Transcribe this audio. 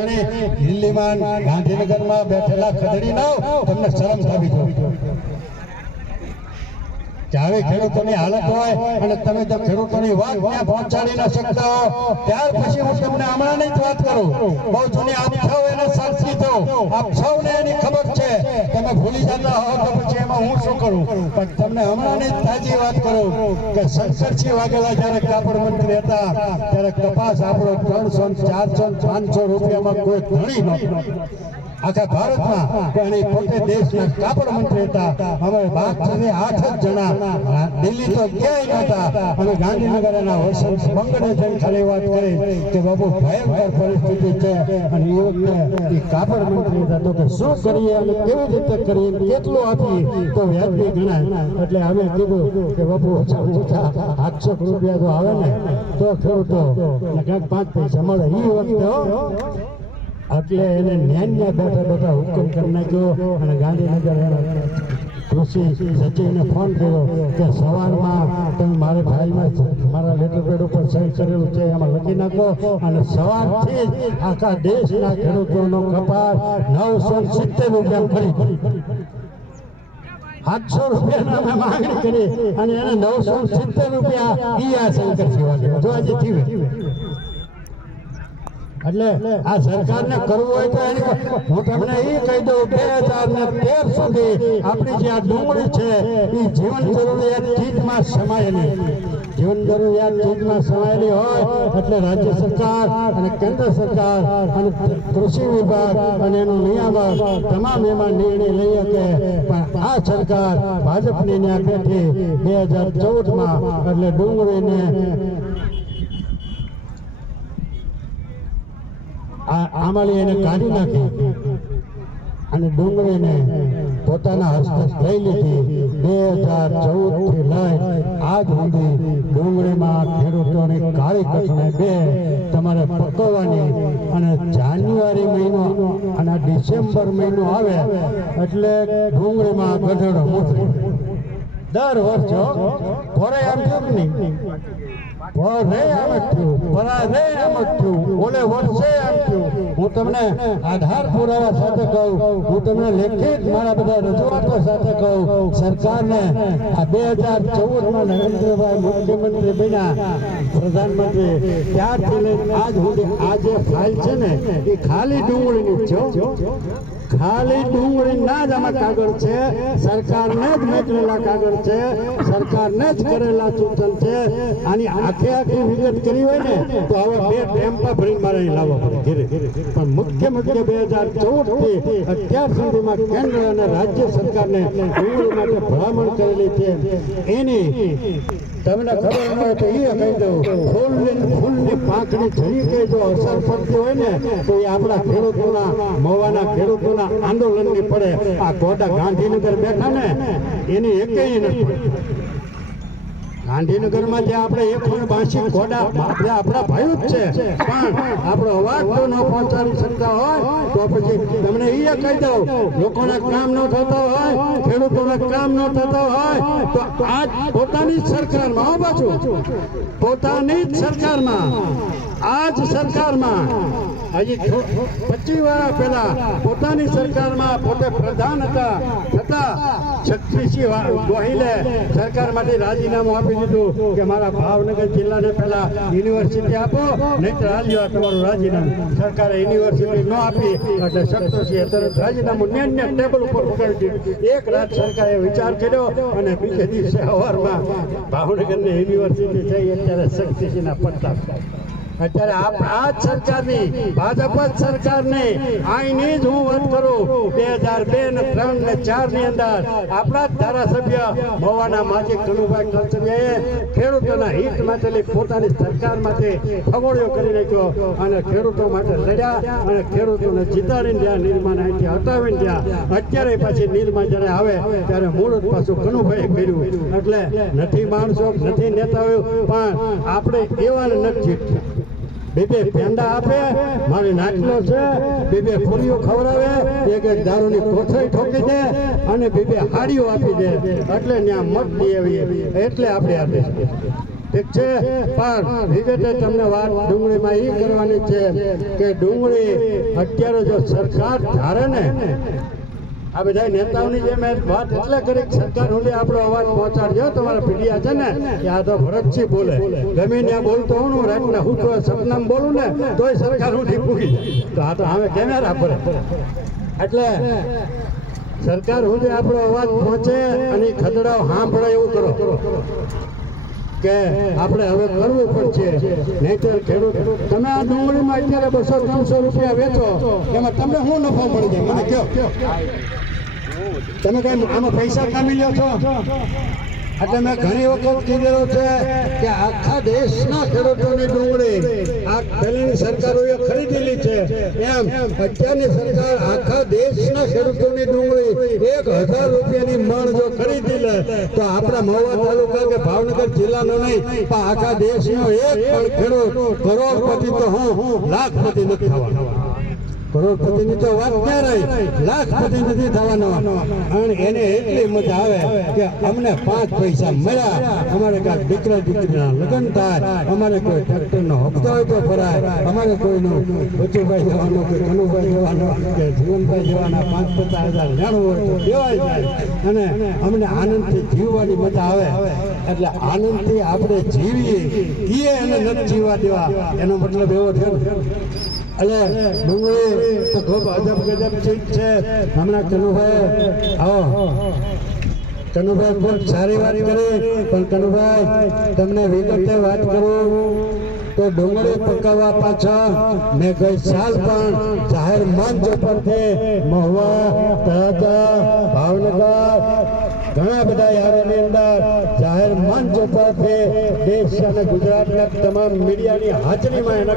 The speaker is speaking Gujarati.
દિલ્હીમાં ગાંધીનગરમાં બેઠેલા ખદડી નો તમને શરમ થવી જોઈએ કે આવી ખેડૂતોની હાલત હોય અને તમે જો ખેડૂતોની વાત ત્યાં પહોંચાડી ન શકતા હો ત્યાર પછી હું તમને હમણાં જ વાત કરું બહુ જૂની આપ સૌ એને સાચી છો આપ સૌને એની ખબર છે તમે ભૂલી જતા હો તો પછી એમાં હું શું કરું પણ તમને હમણાં જ તાજી વાત કરું કે શંકરસિંહ વાઘેલા જ્યારે કાપડ મંત્રી હતા ત્યારે કપાસ આપણો 300 400 500 રૂપિયામાં કોઈ ધણી નહોતો આખા ભારતમાં પણ પોતે દેશના કાપડ મંત્રી હતા અમે 8 જણા દિલ્હી તો ક્યાંય નહોતા અને ગાંધીનગર એના વસંત બંગડે જઈને ખાલી વાત કરી કે બાબુ ભયંકર પરિસ્થિતિ છે અને એ વખતે એ કાપડ મંત્રી હતા તો કે શું કરીએ અને કેવી રીતે કરીએ કેટલું આપીએ તો વ્યાજબી ગણાય એટલે અમે કીધું કે બાબુ ઓછા 800 રૂપિયા જો આવે ને તો ખેડૂતો ક્યાંક 5 પૈસા મળે એ વખતે એટલે એને ન્યાન્યા બેઠા હુકમ કરી નાખ્યો અને ગાંધીનગર કૃષિ સચિવને ફોન કર્યો કે સવારમાં તમે મારે ફાઇલમાં મારા લેટર પેડ ઉપર સહી કરેલું છે એમાં લખી નાખો અને સવારથી જ આખા દેશના ખેડૂતોનો કપાસ 970 રૂપિયા ખરીદી 800 રૂપિયાના અમે માંગણી કરી અને એને 970 રૂપિયા ઈયા શંકરસિંહ વાઘેલા જો આજે જીવે એટલે આ સરકારને કરવું હોય તો હું તમને એ કહી દઉં 2013 સુધી આપણી જે આ ડુંગળી છે એ જીવન જરૂરિયાત ચીજમાં સમાયેલી હોય એટલે રાજ્ય સરકાર અને કેન્દ્ર સરકાર અને કૃષિ વિભાગ અને એનું નિયામક તમામ એમાં નિર્ણય લઈ શકે પણ આ સરકાર ભાજપની ત્યાં બેઠી 2014માં એટલે ડુંગળીને આમાળી એને કાઢી નાખી અને ડુંગળીને પોતાના હસ્તક લઈ લીધી 2014 થી લઈ આજ સુધી ડુંગળીમાં ખેડૂતોની કાળી કઠણાઈ બે તમારે પકવવાની અને જાન્યુઆરી મહિનો અને ડિસેમ્બર મહિનો આવે એટલે ડુંગળીમાં ગધેડો મૂતરી દર વર્ષ ભરે આમ કેમ નહીં ઓલે વર્ષે આમ થયું હું તમને આધાર પુરાવા સાથે કહું હું તમને લેખિત મારા બધા રજૂઆતો સાથે કહું સરકારને આ 2014માં નરેન્દ્રભાઈ મુખ્યમંત્રી બન્યા પ્રધાનમંત્રી ત્યારથી લઈને આજ સુધી આ જે ફાઇલ છે ને એ ખાલી ડુંગળીની જ છે ખાલી ડુંગળીના જ આમાં કાગળ છે સરકારને જ મોકલેલા કાગળ છે સરકારને જ કરેલા સૂચન છે આની આખી વિગત કરી હોય ને તો હવે 2 ટેમ્પા ભરીને મારે અહીં લાવવા પડે ધીરે પણ મુખ્ય 2014 થી અત્યાર સુધીમાં કેન્દ્ર અને રાજ્ય સરકારને ડુંગળી માટે ભલામણ કરેલી છે એની તમને ખબર ન હોય તો એ કહી દઉં ફૂલની પાંખની ઝરીકે જો અસર પડતી હોય ને તો એ આપણા ખેડૂતોના મવાના ખેડૂતોના આંદોલનની પડે આ ગોડા ગાંધીનગર બેઠા ને એની એકેય નથી ગાંધીનગરમાં જે આપણે 182 ઘોડા આપણા ભાઈઓ જ છે પણ આપણો અવાજ જો ન પહોંચાડી શકતા હોય તો પછી તમને એ કહી દઉં લોકોના કામ ન થતા હોય ખેડૂતોના કામ ન થતા હોય તો આજ પોતાની જ સરકારમાં પાછું પોતાની જ સરકારમાં આજ સરકારમાં હજી 25 વર્ષ પહેલા પોતાની સરકારમાં પોતે પ્રધાન હતા છતાં શક્તિસિંહ ગોહિલે સરકારમાંથી રાજીનામું આપી દીધું કે મારા ભાવનગર જિલ્લાને પહેલા યુનિવર્સિટી આપો નહીંતર હાલ્યો તમારું રાજીનામું સરકારે યુનિવર્સિટી ન આપી એટલે શક્તિસિંહે તરત રાજીનામું નેન્ય ટેબલ ઉપર ઉગાડી દીધું એક રાત સરકારે વિચાર કર્યો અને બીજે દિવસે સવારમાં ભાવનગરની યુનિવર્સિટી થઈ અત્યારે શક્તિસિંહના પટ્ટા અત્યારે આ જ સરકારની ભાજપ જ સરકારની આઈની જ હું વાત કરું 2002 ને 3 ને 4 ની અંદર આપણા જ ધારાસભ્ય મવાના માજી કનુભાઈ કલચરિયાએ ખેડૂતોના હિત માટે પોતાની સરકારમાંથી ફગોળિયો કરી નાખ્યો અને ખેડૂતો માટે લડ્યા અને ખેડૂતોને જીતાડીને જ્યાં નિર્માણ અહીંથી હટાવીને ત્યાં અત્યારે પછી નિર્માણ જ્યારે આવે ત્યારે મુહૂર્ત પાછું કનુભાઈએ કર્યું એટલે નથી માણસો નથી નેતાઓ પણ આપણે એવાને નથી જીતતા બે પેંડા આપે મારે નાખલો છે બે ફૂલીઓ ખવડાવે એક દારૂની કોથળી ઠોકી દે અને બે હાડીઓ આપી દે એટલે ત્યાં મત દે એટલે આપણે આપીએ ઠીક છે, પણ વિગતે તમને વાત ડુંગળીમાં એ કરવાની છે કે ડુંગળી અત્યારે જો સરકાર ધારે ને, આ બધા નેતાઓની જે મેં વાત એટલે કરી કે સરકાર સુધી આપણો અવાજ પહોંચાડજો. તમારા પીડિયા છે ને કે આ તો ભરતસિંહ બોલે, ગમે ત્યાં બોલતો હું રાતના હું તો સપનામાં બોલું ને તોય સરકાર સુધી પૂગી જાય. તો આ તો હવે કેમેરા પર એટલે સરકાર સુધી આપણો અવાજ પહોંચે અને ખદડાઓ સાંભળે એવું કરો કે આપણે હવે કરવું પડશે. નહીંતર ખેડૂત તમે આ ડુંગળીમાં અત્યારે 200-300 રૂપિયા વેચો, એમાં તમને શું નફો મળી જાય મને કહો? તમે કઈ આમાં પૈસા કામી લ્યો છો? એટલે મેં ઘણી વખત કીધેલું છે કે આખા દેશના ખેડૂતોની ડુંગળી આ પહેલાની સરકારોએ ખરીદેલી છે, એમ અત્યારની સરકાર આખા દેશના ખેડૂતોની ડુંગળી 1000 રૂપિયાની મણ જો ખરીદી લે તો આપણા મહુવા તાલુકા કે ભાવનગર જિલ્લાનો નહીં પણ આખા દેશનો એક પણ ખેડૂત કરોડપતિ તો હું લાખપતિ નથી થવાનો. કરોડપતિની તો વાત ક્યાં રહી, લાખપતિ નથી થવાનો. અને એને એટલી મજા આવે કે અમને 5 પૈસા મળ્યા, અમારે કાંઈક દીકરા દીકરીના લગ્ન થાય, અમારે કોઈ ટ્રેક્ટરનો હપ્તો હોય તો ભરાય, અમારે કોઈનું બચુભાઈ જવાનો કે કનુભાઈ જવાનો કે જીવનભાઈ જવાના 5-50 હજાર લેણું હોય તો દેવાય જાય. અને અમને આનંદથી જીવવાની મજા આવે. એટલે આનંદથી આપણે જીવીએ એ એને નથી જીવવા દેવા, એનો મતલબ એવો છે ને. એટલે ડુંગળી તો ખૂબ અજબ ગજબ ચીજ છે. હમણાં કનુભાઈ આવો, કનુભાઈ ખૂબ સારી વાત કરી, પણ કનુભાઈ તમને વિગતે વાત કરું તો ડુંગળી પકાવવા પાછળ મેં ગઈ સાલ પણ જાહેર મંચ ઉપરથી મહુવા, તળાજા, ભાવનગર ઘણા બધા યારોની અંદર જાહેર મંચ ઉપરથી દેશ અને ગુજરાતના તમામ મીડિયાની હાજરીમાં એને